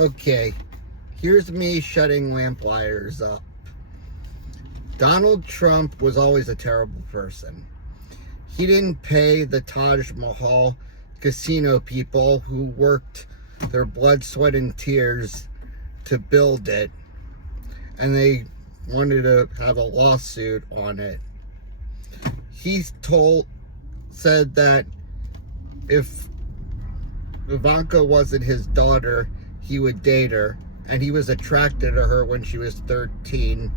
Okay, here's me shutting lampliars up. Donald Trump was always a terrible person. He didn't pay the Taj Mahal casino people who worked their blood, sweat, and tears to build it, and they wanted to have a lawsuit on it. He said that if Ivanka wasn't his daughter, he would date her, and he was attracted to her when she was 13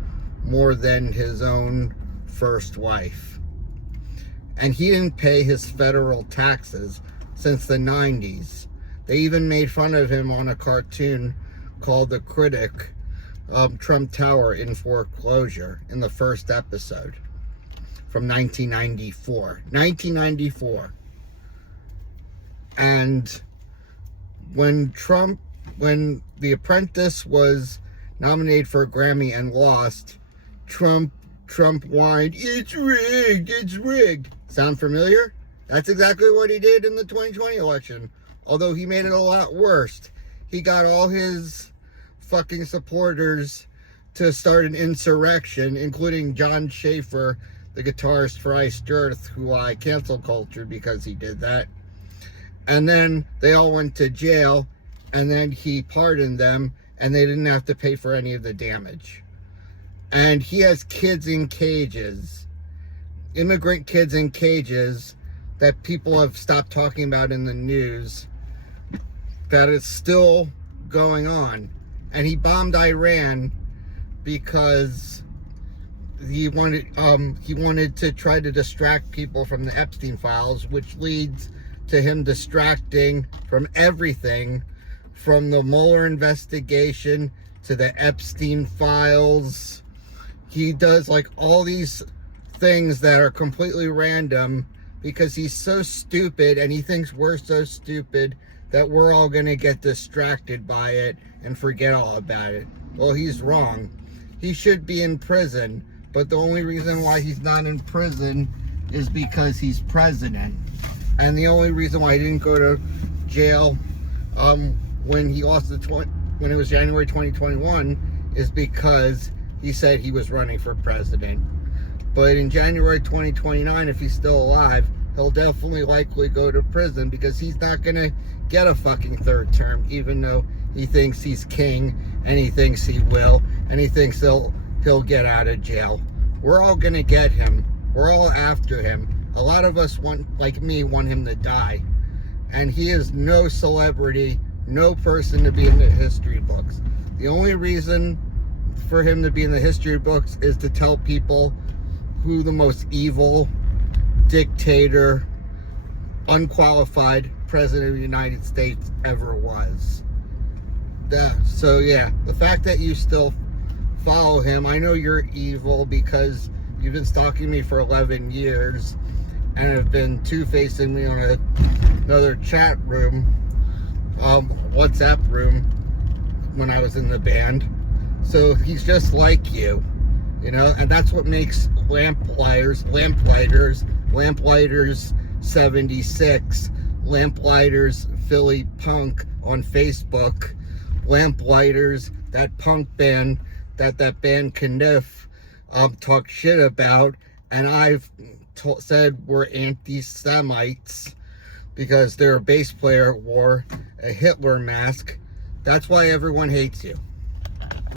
more than his own first wife. And he didn't pay his federal taxes since the 90s. They even made fun of him on a cartoon called The Critic, Trump Tower in foreclosure, in the first episode from 1994. 1994. And when The Apprentice was nominated for a Grammy and lost, Trump whined, "It's rigged, it's rigged." Sound familiar? That's exactly what he did in the 2020 election. Although he made it a lot worse. He got all his fucking supporters to start an insurrection, including John Schaefer, the guitarist for Iced Earth, who I cancel cultured because he did that. And then they all went to jail, and then he pardoned them, and they didn't have to pay for any of the damage. And he has kids in cages, immigrant kids in cages, that people have stopped talking about in the news, that is still going on. And he bombed Iran because he wanted to try to distract people from the Epstein files, which leads to him distracting from everything, from the Mueller investigation to the Epstein files. He does like all these things that are completely random because he's so stupid, and he thinks we're so stupid that we're all going to get distracted by it and forget all about it. Well, he's wrong. He should be in prison, but the only reason why he's not in prison is because he's president. And the only reason why he didn't go to jail when he lost when it was January 2021 is because he said he was running for president. But in January 2029, if he's still alive, he'll definitely likely go to prison because he's not going to get a fucking third term, even though he thinks he's king and he thinks he will, and he thinks he'll get out of jail. We're all going to get him. We're all after him. A lot of us like me, want him to die. And he is no celebrity, no person to be in the history books. The only reason for him to be in the history books is to tell people who the most evil dictator, unqualified president of the United States ever was. So yeah, the fact that you still follow him, I know you're evil because you've been stalking me for 11 years and have been two-facing me on another chat room, WhatsApp room, when I was in the band. So he's just like you, you know, and that's what makes Lamplighters 76, Lamplighters Philly Punk on Facebook, Lamplighters, that punk band that band Kniff talked shit about, and I've said we're anti-Semites because their bass player wore a Hitler mask. That's why everyone hates you.